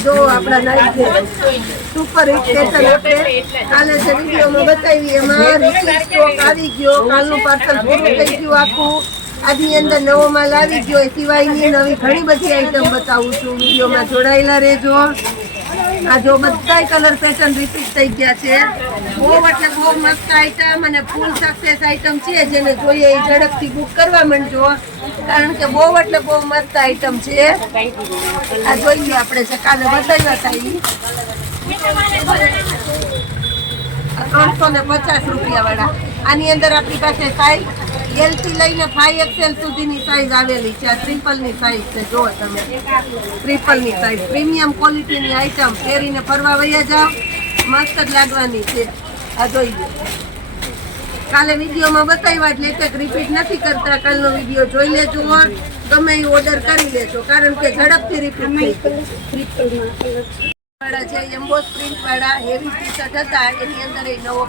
જો આપણા night super hit pattern આપણે કાલે વિડીયોમાં બતાવી એમાં સ્ટોક આવી ગયો કાલનું પાર્સલ પૂરું થઈ ગયું આખું આજની અંદર નવો માલ આવી ગયો એ સિવાયની નવી ઘણી બધી આઈટમ બતાવું છું વિડીયોમાં જોડાયેલા રહેજો. આ જો બધા કલર પેટર્ન રિપીટ થઈ ગયા છે. બહુ એટલે બહુ મસ્ત આઈટમ અને ફૂલ સક્સેસ આઈટમ છે, જેને જોઈએ એ ઝડપથી બુક કરવા માંડજો. કારણ કે બહુ એટલે બહુ મસ્ત આઈટમ છે. આ જોઈએ આપણે છે કાલે બતાવ્યા હતા ત્રણસો ને પચાસ રૂપિયા વાળા આની અંદર આપણી પાસે સાઈઝ એલથી લઈને ફાઈવ એક્સેલ સુધીની સાઈઝ આવેલી છે. આ ટ્રિપલની સાઈઝ છે. જો તમે. ટ્રિપલની સાઈઝ પ્રીમિયમ ક્વોલિટીની આઈટમ પહેરીને ફરવા વયા જાઓ. મસ્ત જ લાગવાની છે. આ જોઈ લો કાલે વિડીયોમાં બતાવ્યા જ એક રિપીટ નથી કરતા. કાલનો વીડિયો જોઈ લેજો ગમે એ ઓર્ડર કરી લેજો. કારણ કે ઝડપથી રિપીટ વાળા છે એમ્બોસ પ્રિન્ટ વાળા હેવી ટી શર્ટ હતા એની અંદર એ નવો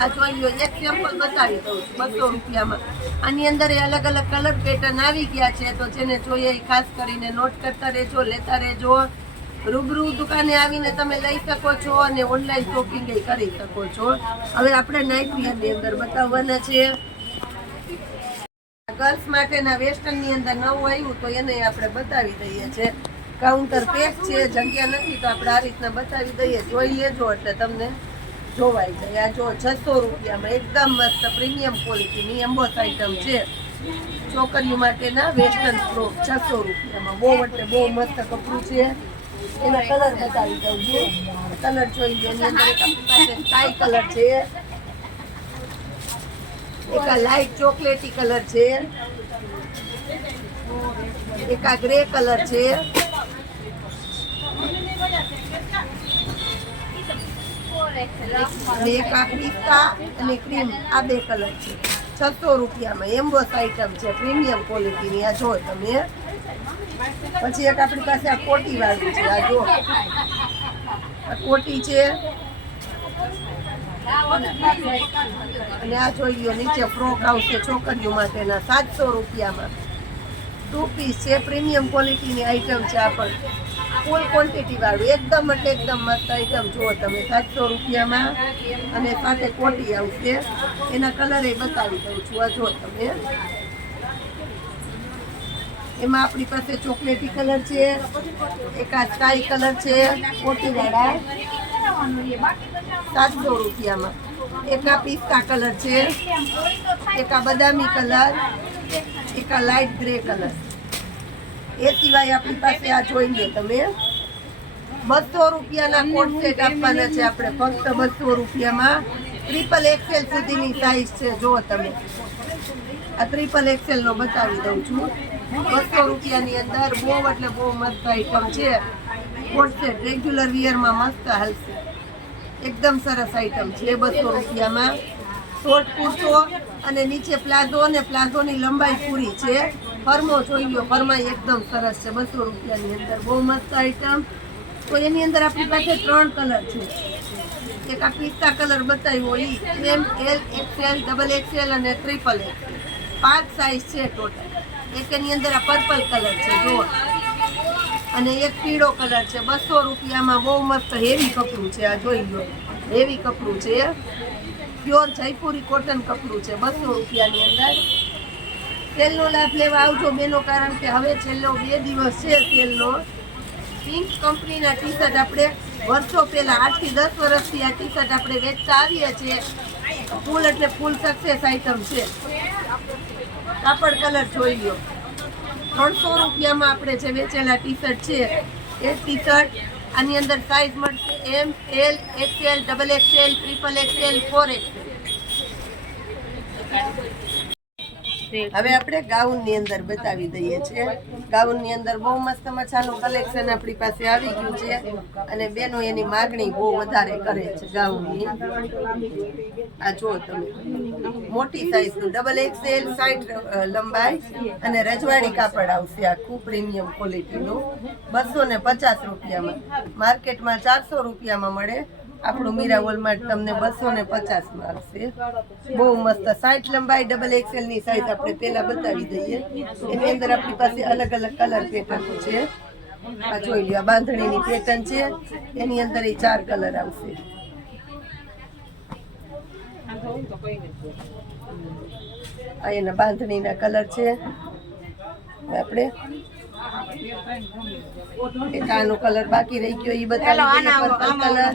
આ જોઈ લો એક સેમ્પલ બતાવી દઉં છું, બસો રૂપિયામાં. આની અંદર એ અલગ અલગ કલર પેટર્ન આવી ગયા છે, તો જેને જોઈએ એ ખાસ કરીને નોટ કરતા રહેજો, લેતા રહેજો. રૂબરૂ દુકાને આવીને તમે લઈ શકો છો અને ઓનલાઈન શોપિંગ કરી શકો છો. હવે આપણે નાઇટ અંદર બતાવવાના છે. ગર્લ્સ માટેના વેસ્ટર્નની અંદર નવું આવ્યું, તો એને આપણે બતાવી દઈએ છે. કાઉન્ટર પેક છે, જગ્યા નથી, તો આપણે આ રીતના બતાવી દઈએ. જોઈ લેજો એટલે તમને જોવાઈ છે. આ જો છસો રૂપિયામાં એકદમ મસ્ત પ્રીમિયમ ક્વોલિટીની એમ્બોસ આઈટમ છે. છોકરીઓ માટેના વેસ્ટર્ન ફ્રોક છસો રૂપિયામાં. બહુ એટલે બહુ મસ્ત કપડું છે. એના કલર બતાવી દઉં છું. કલર જોઈ લો એની અંદર સ્કાય કલર છે. એક લાઇટ ચોકલેટી કલર છે. એક ગ્રે કલર છે. આ પિસ્તા અને ક્રીમ આ બે કલર છે. છસો રૂપિયામાં એમ્બોસ આઈટમ છે પ્રીમિયમ ક્વોલિટીની આ જો તમે. પછી એક આપણી પાસે આ કોટી વાળું છે, આ જો. આ કોટી છે. અને આ જોઈ લો નીચે ફ્રોક આવશે છોકરીઓ માટેના, સાતસો રૂપિયામાં. ટુ પીસ છે પ્રીમિયમ ક્વોલિટીની આઈટમ છે આ પણ. ફૂલ ક્વોન્ટિટી વાળું. એકદમ એટલે એકદમ મસ્ત આઈટમ જુઓ તમે, સાતસો રૂપિયામાં અને સાથે કોટી આવશે એના કલર એ બતાવી દઉં છું, આ જો તમે. એમાં આપણી પાસે ચોકલેટી કલર છે, એક આ સ્કાય કલર છે કોટીવાળા સાતસો રૂપિયામાં. એક આ પિસ્તા કલર છે, એક આ બદામી કલર એક આ લાઇટ ગ્રે કલર એ સિવાય આપણી પાસે આ જોઈ લો તમે. બસો રૂપિયાના કોટ સેટ આપવાના છે આપણે ફક્ત બસો રૂપિયામાં. ટ્રિપલ એક્સેલ સુધીની સાઈઝ છે જુઓ તમે. આ ટ્રિપલ એક્સેલ નો બતાવી દઉં છું. બસો રૂપિયાની અંદર બહુ એટલે બહુ મસ્ત આઈટમ છે. કોટ સેટ રેગ્યુલર વિયરમાં મસ્ત હાલશે. એકદમ સરસ આઈટમ છે બસો રૂપિયામાં. શોર્ટ કુર્તો અને નીચે પ્લાઝો અને પ્લાઝોની લંબાઈ પૂરી છે. ફરમો જોઈ લો ફરમાઈ એકદમ સરસ છે. બસો રૂપિયાની અંદર બહુ મસ્ત આઈટમ તો એની અંદર આપણી પાસે ત્રણ કલર છે. એક આ પિસ્તા કલર બતાવ્યો એ M L XL double XL અને ટ્રિપલ એક્સએલ. પાંચ સાઈઝ છે ટોટલ એક એની અંદર આ પર્પલ કલર છે, જુઓ. અને એક પીળો કલર છે. બસો રૂપિયામાં બહુ મસ્ત હેવી કપડું છે, આ જોઈ લો. હેવી કપડું છે. પ્યોર જયપુરી કોટન કપડું છે, બસો રૂપિયાની અંદર. સેલનો લાભ લેવા આવજો બેનો, કારણ કે હવે છેલ્લો બે દિવસ છે તેલનો. પિંક કંપનીના ટી શર્ટ આપણે વર્ષો પહેલાં, આઠથી દસ વર્ષથી આ ટી શર્ટ આપણે વેચતા આવીએ છીએ. ફૂલ એટલે ફૂલ સક્સેસ આઈટમ છે. કાપડ કલર જોઈ લો. ત્રણસો રૂપિયામાં આપણે જે વેચેલા ટી શર્ટ છે, એ ટી શર્ટ આની અંદર સાઇઝ મળશે M L XL double XL triple XL four XL હવે આપણે ગાઉનની અંદર બતાવી દઈએ છીએ. ગાઉનની અંદર બહુ મસ્ત મજાનું કલેક્શન આપણી પાસે આવી ગયું છે અને બેનો એની માગણી બહુ વધારે કરે છે ગાઉનની આ જો તમે. મોટી સાઈઝનું ડબલ એક્સેલ સાઈડ લંબાઈ અને રજવાડી કાપડ આવશે આખું પ્રીમિયમ ક્વોલિટીનું બસો ને પચાસ રૂપિયામાં. માર્કેટમાં ચારસો રૂપિયામાં મળે. આપણું મીરા વોલમાર્ટ તમને બસો ને પચાસમાં આવશે બહુ મસ્ત સાઠ લંબાઈ ડબલ એક્સેલની સાઈઝ આપણે પેલા બતાવી દઈએ. એની અંદર આપણી પાસે અલગ અલગ કલર પેટર્ન છે. આ જોઈ લ્યો, આ બાંધણીની પેટર્ન છે. એની અંદર એ ચાર કલર આવશે. આ એના બાંધણીના કલર છે. આપણે એક કલર બાકી રહી ગયો એ બતાવી પર્પલ કલર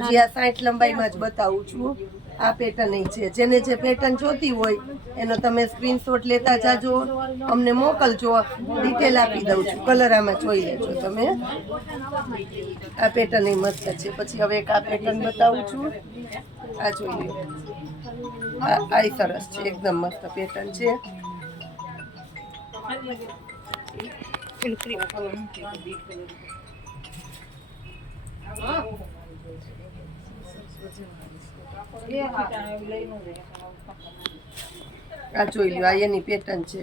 હજી આ સાઠ લંબાઈમાં જ બતાવું છું આ પેટર્ન છે. જેને જે પેટર્ન જોતી હોય એનો તમે સ્ક્રીનશોટ લેતા જાજો. અમને મોકલજો ડિટેલ આપી દઉં છું. કલર આમાં જોઈ લેજો તમે. આ પેટર્ન મસ્ત છે. પછી હવે એક આ પેટર્ન બતાવું છું. આ જોઈ લો. આ આ સરસ છે. એકદમ મસ્ત પેટર્ન છે. આ જોઈ લ્યો, આ એની પેટર્ન છે.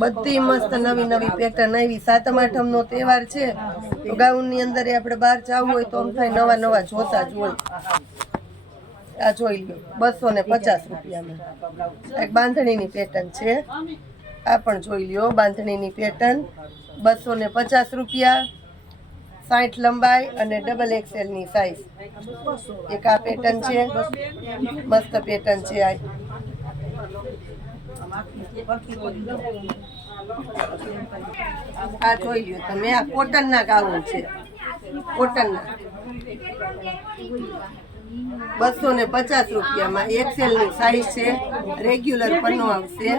બધી મસ્ત નવી નવી પેટર્ન આવી. સાતમ આઠમ નો તહેવાર છે. તો ગાઉનની અંદર આપણે બહાર જવું હોય તો આમ થાય નવા નવા જોતા જ હોય. આ જોઈ લ્યો, બસો ને પચાસ રૂપિયામાં. એક બાંધણીની પેટર્ન છે. આ પણ જોઈ લ્યો, બાંધણીની પેટર્ન, બસો ને પચાસ રૂપિયા, સાઠ લંબાઈ અને ડબલ એક્સેલની સાઇઝ એક આ પેટર્ન છે, મસ્ત પેટર્ન છે આ. આ જોઈ લ્યો તમે, આ કોટનના ગાઉન છે. કોટન ના બસો ને પચાસ રૂપિયામાં. એક્સેલની સાઈઝ છે. રેગ્યુલર પન્નો આવશે.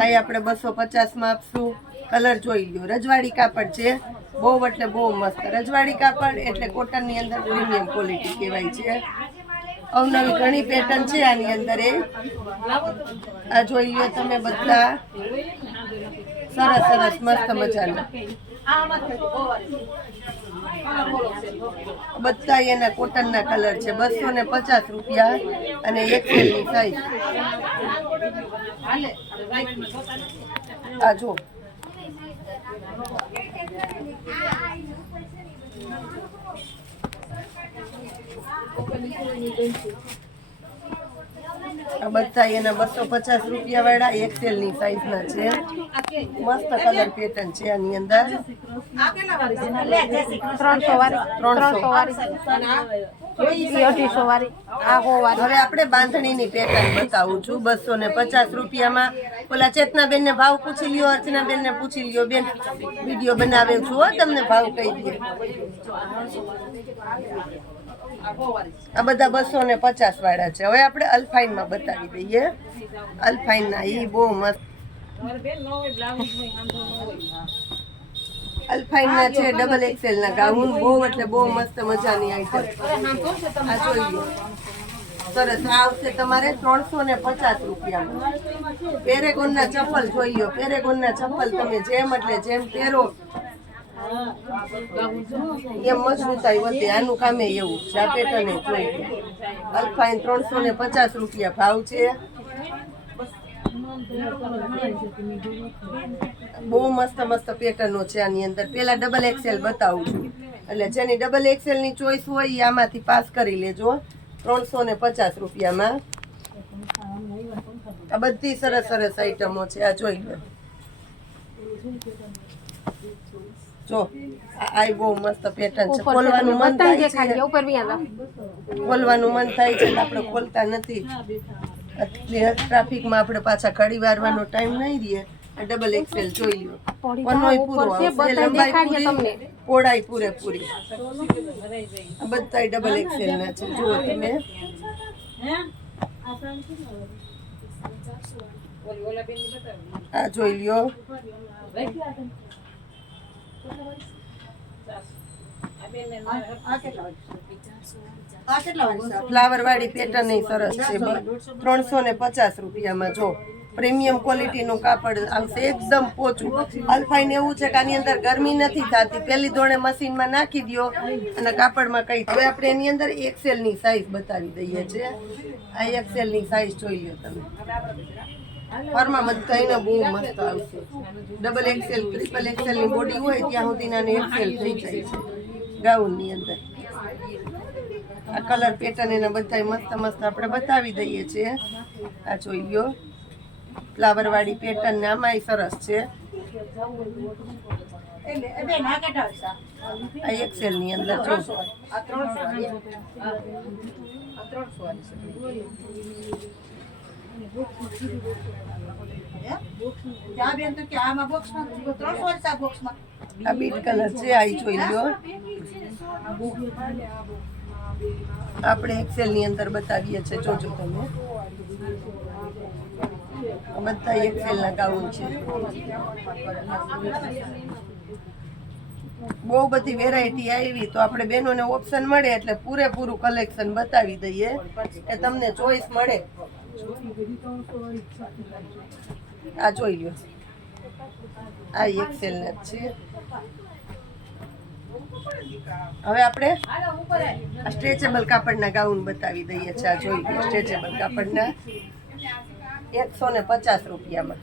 આ આપણે બસો પચાસમાં આપશું. કલર જોઈ લ્યો. રજવાડી કાપડ છે. બહુ એટલે બહુ મસ્ત. રજવાડી કાપડ એટલે કોટનની અંદર પ્રીમિયમ ક્વોલિટી કહેવાય છે. અવનવી ઘણી પેટર્ન છે આની અંદર એ. આ જોઈ લો તમે બધા. સરસ સરસ, મસ્ત મજાના. બધા એના કોટનના કલર છે. બસો ને પચાસ રૂપિયા અને એક્સેલની સાઈઝ આ જો. આ બધા એના બસો પચાસ રૂપિયા વાળા એક્સેલની સાઈઝ ના છે. મસ્ત કલર પેટર્ન છે આની અંદર. ત્રણસો વાળી હવે આપણે બાંધણીની પેટર્ન બતાવું છું. બસો ને પચાસ રૂપિયામાં. ઓલા ચેતનાબેન ને ભાવ પૂછી લ્યો અર્ચનાબેન ને પૂછી લ્યો. બેન વીડિયો બનાવે છું હો તમને ભાવ કહી દે આ બધા બસો ને પચાસ વાળા છે. હવે આપણે અલ્ફાઇનમાં બતાવી દઈએ. અલ્ફાઇન ના ઈ બહુ મસ્ત. અલ્ફાઇન ના છે ડબલ એક્સેલ ના ગાઉન બહુ એટલે બહુ મસ્ત મજાની આઈટમ આ સરસ. આવશે તમારે ત્રણસો ને પચાસ રૂપિયામાં. પેરેગોન ના ચપ્પલ જોઈ લો પેરેગોન ના ચપ્પલ તમે જેમ એટલે જેમ પહેરો એમ મજબૂતાઈ વધે આનું કામે એવું પેટર્ન જોઈ અલ્ફાઇન ત્રણસો ને પચાસ રૂપિયા ભાવ છે. બહુ મસ્ત મસ્ત પેટર્નો છે આની અંદર. પેલા ડબલ એક્સેલ બતાવું છું. એટલે જેની ડબલ એક્સેલની ચોઈસ હોય આમાંથી પાસ કરી લેજો. ત્રણસો ને પચાસ રૂપિયામાં. આ બધી સરસ સરસ આઈટમો છે, આ જોઈ લો. જો આ આ બહુ મસ્ત પેટર્ન છે. ખોલવાનું મન થાય છે ખોલવાનું મન થાય છે આપણે ખોલતા નથી. એટલે ટ્રાફિકમાં આપણે પાછા ઘડી વારવાનો ટાઈમ નહીં રહે ડબલ એક્સેલ જોઈ લ્યો. પોળી પનોય પૂરો આવશે. લંબાઈ પૂરી. પહોળાઈ પૂરેપૂરી. બધાય ડબલ એક્સેલ ના છે. જુઓ તમે. આ જોઈ લ્યો. ફ્લાવર વાળી પેટર્ન સરસ છે ત્રણસો ને પચાસ રૂપિયામાં જો. પ્રીમિયમ ક્વોલિટીનું કાપડ આવશે એકદમ પોચું. અલ્ફાઈન એવું છે કે આની અંદર ગરમી નથી થતી. પેલી ધોરણે મશીનમાં નાખી દો અને કાપડમાં કઈ હવે આપણે એની અંદર એક્સેલની સાઈઝ બતાવી દઈએ છીએ. આ એક્સેલની સાઈઝ જોઈ લો તમે. ફરમાં બધાયને બહુ મસ્ત આવશે. ડબલ એક્સેલ ટ્રિપલ એક્સેલની બોડી હોય ત્યાં સુધી નાની એક્સેલ થઈ જાય છે. ગાઉનની અંદર. આ કલર પેટર્ન એના બધા મસ્ત મસ્ત આપણે બતાવી દઈએ છીએ. આ જોઈ લો. ફ્લાવર વાળી પેટર્ન ને આમાંય સરસ છે. આ એક્સેલની અંદર જો. આ બીટ કલર છે, આ જોઈ લ્યો. આપણે એક્સેલની અંદર બતાવીએ છીએ જોજો તમે. બધા એક્સેલ ના ગાઉન છે. બહુ બધી વેરાયટી આવી, તો આપણે બહેનોને ઓપ્શન મળે એટલે પૂરેપૂરું કલેક્શન બતાવી દઈએ કે તમને ચોઈસ મળે. આ જોઈ લ્યો. આ એક્સેલ ના જ છે. હવે આપણે સ્ટ્રેચેબલ કાપડના ગાઉન બતાવી દઈએ છીએ. આ જોઈ લો સ્ટ્રેચેબલ કાપડના એકસો ને પચાસ રૂપિયામાં.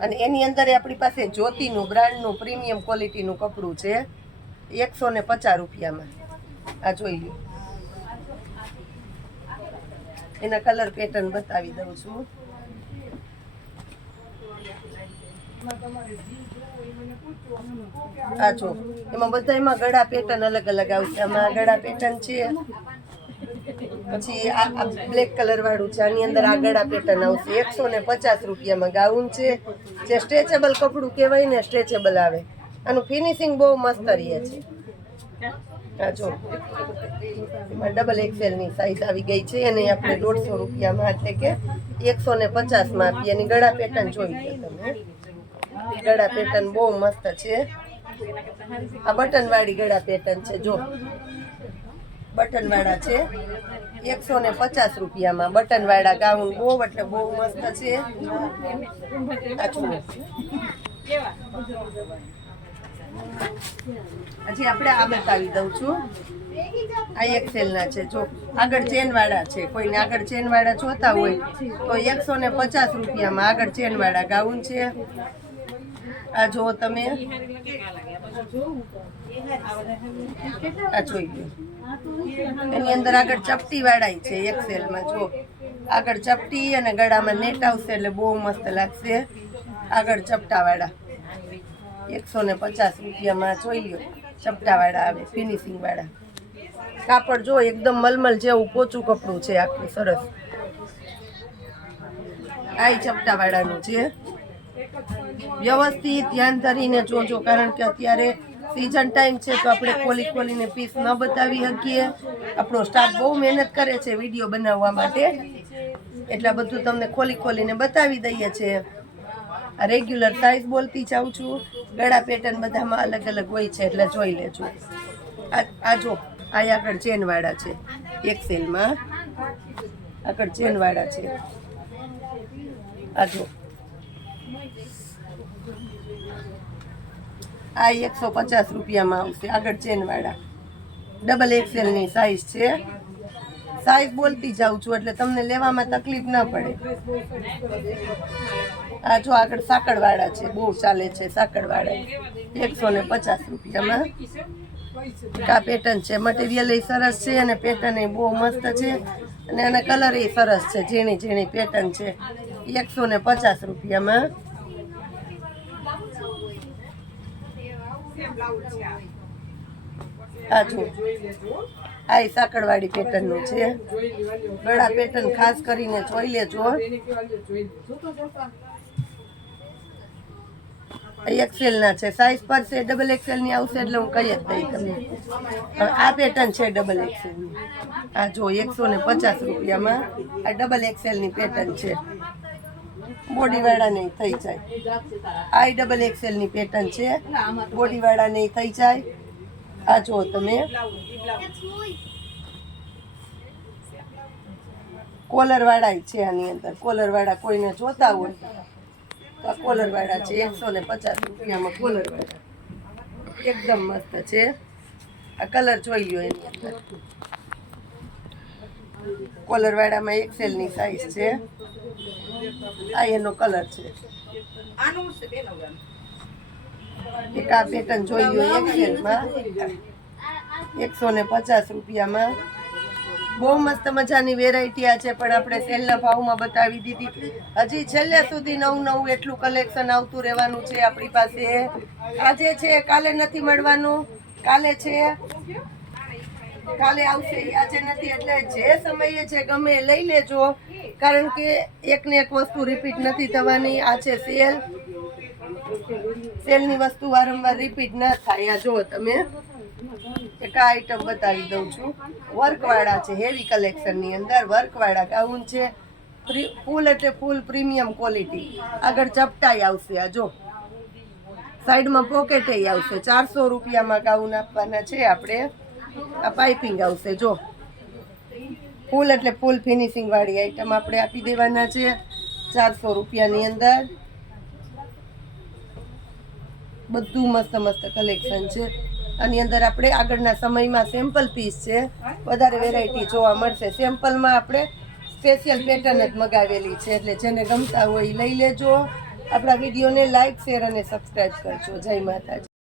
અને એની અંદર આપણી પાસે જ્યોતિનું, બ્રાન્ડનું, પ્રીમિયમ ક્વોલિટીનું કપડું છે. એકસો ને પચાસ રૂપિયામાં. આ જોઈ લો એના કલર પેટર્ન બતાવી દઉં છું. આ એમાં બધાયમાં ગળા પેટર્ન અલગ અલગ આવશે આમાં ગળા પેટર્ન છે, પછી આ બ્લેક કલર વાળું છે. આની અંદર આ ગળા પેટર્ન આવશે. એકસો ને પચાસ રૂપિયામાં ગાઉન છે. જે સ્ટ્રેચેબલ કપડું કહેવાય ને સ્ટ્રેચેબલ આવે. આનું ફિનિશિંગ બહુ મસ્ત રહે છે. જો, એમાં ડબલ એક્સેલની સાઈઝ આવી ગઈ છે અને આપણે દોઢસો રૂપિયામાં એટલે કે એકસો ને પચાસમાં આપીએ. એની ગળા પેટર્ન જોઈ છે તમે. ગળા પેટર્ન બહુ મસ્ત છે. આ બટનવાળી ગળા પેટર્ન છે, જો. બટનવાળા છે. એકસો ને પચાસ રૂપિયામાં બટનવાળા ગાઉન બહુ એટલે બહુ મસ્ત છે. આ. હજી આપણે આ બતાવી દઉં છું. આ એક્સેલ ના છે. જો આગળ ચેન વાળા છે. કોઈને આગળ ચેન વાળા જોતા હોય તો એકસો ને પચાસ રૂપિયામાં આગળ ચેન વાળા ગાઉન છે. આ જુઓ તમે. આ જોઈ ગયો એની અંદર આગળ ચપટી વાળાય છે એક્સેલમાં જો. આગળ ચપટી અને ગળામાં નેટ આવશે એટલે બહુ મસ્ત લાગશે. આગળ ચપટા વાળા એકસો ને પચાસ રૂપિયામાં જોઈ લ્યો. ચપટાવાળા આવે, ફિનિશિંગવાળા. કાપડ જો એકદમ મલમલ જેવું પોચું કપડું છે આખું, સરસ. આ ચપટાવાળાનું છે. વ્યવસ્થિત, ધ્યાન ધરીને જોજો, કારણ કે અત્યારે સિઝન ટાઈમ છે તો આપણે ખોલી ખોલીને પીસ ન બતાવી શકીએ. આપણો સ્ટાફ બહુ મહેનત કરે છે વીડિયો બનાવવા માટે. એટલે બધું તમને ખોલી ખોલીને બતાવી દઈએ છીએ. આ રેગ્યુલર સાઇઝ બોલતી જાઉં છું. ગળા પેટર્ન બધામાં અલગ અલગ હોય છે એટલે જોઈ લેજો. આ જો, આ આગળ ચેનવાળા છે. એક્સેલમાં આગળ ચેનવાળા છે. આ જો. આ એકસો પચાસ રૂપિયામાં આવશે. આગળ ચેનવાળા ડબલ એક્સેલની સાઈઝ છે. સાઈઝ બોલતી જાઉં છું એટલે તમને લેવામાં તકલીફ ન પડે. આ જો આગળ સાકરવાળા છે, બહુ ચાલે છે સાકરવાળા એકસો ને પચાસ રૂપિયામાં. આ પેટર્ન છે મટીરિયલ એ સરસ છે અને પેટર્ન એ બહુ મસ્ત છે અને એના કલર એ સરસ છે, ઝીણી ઝીણી પેટર્ન છે, એકસો ને પચાસ રૂપિયામાં. આ આ એ સાંકળવાળી પેટર્નનું છે. ગળા પેટર્ન ખાસ કરીને જોઈ લેજો. એક્સેલ ના છે. સાઈઝ પર છે ડબલ એક્સેલની આવશે એટલે હું કહી જ દઈ તમને. હવે આ પેટર્ન છે ડબલ એક્સેલની. આ જો એકસો ને પચાસ રૂપિયામાં આ ડબલ એક્સેલની પેટર્ન છે. બોડીવાળા નહીં થઈ જાય. આ ડબલ એક્સેલની પેટર્ન છે. બોડીવાળા નહીં થઈ જાય. આ જો તમે. કોલર વાળા છે આની અંદર. કોલર વાળા કોઈને જોતા હોય આ કોલર વાળા છે, એકસો ને પચાસ રૂપિયામાં કોલર વાળા. એકદમ મસ્ત છે. આ કલર જોઈ લ્યો એની અંદર. કોલર વાળામાં એક્સેલની સાઈઝ છે. આ એનો કલર છે. એક આ પેટર્ન જોઈ લો એક્સેલમાં એકસો ને પચાસ રૂપિયામાં બહુ મસ્ત મજાની વેરાયટી આ છે, પણ આપણે સેલના ભાવમાં બતાવી દીધી. હજી છેલ્લે સુધી નવું નવું એટલું કલેક્શન આવતું રહેવાનું છે આપણી પાસે. આજે છે, કાલે નથી મળવાનું. કાલે છે. કાલે આવશે, આજે નથી, એટલે જે સમયે છે ગમે લઈ લેજો. કારણ કે એકને એક વસ્તુ રિપીટ નથી થવાની. આ છે સેલ. સેલની વસ્તુ વારંવાર રિપીટ ના થાય. આ જુઓ તમે. એક આ આઈટમ બતાવી દઉં છું. વર્કવાળા છે હેવી કલેક્શનની અંદર વર્કવાળા ગાઉન છે. ફૂલ એટલે ફૂલ પ્રીમિયમ ક્વોલિટી આગળ ચપટાઈ આવશે આ, જો. સાઈડમાં પોકેટે આવશે. ચારસો રૂપિયામાં ગાઉન આપવાના છે આપણે. આ પાઇપિંગ આવશે, જો. ફૂલ એટલે ફૂલ ફિનિશિંગ વાળી આઈટમ આપણે આપી દેવાના છે. ચારસો રૂપિયાની અંદર. બધું મસ્ત મસ્ત કલેક્શન છે. આની અંદર આપણે આગળના સમયમાં સેમ્પલ પીસ છે. વધારે વેરાયટી જોવા મળશે. સેમ્પલમાં આપણે સ્પેશિયલ પેટર્ન જ મગાવેલી છે. એટલે જેને ગમતા હોય એ લઈ લેજો. આપણા વિડીયોને લાઈક શેર અને સબસ્ક્રાઈબ કરજો. જય માતાજી.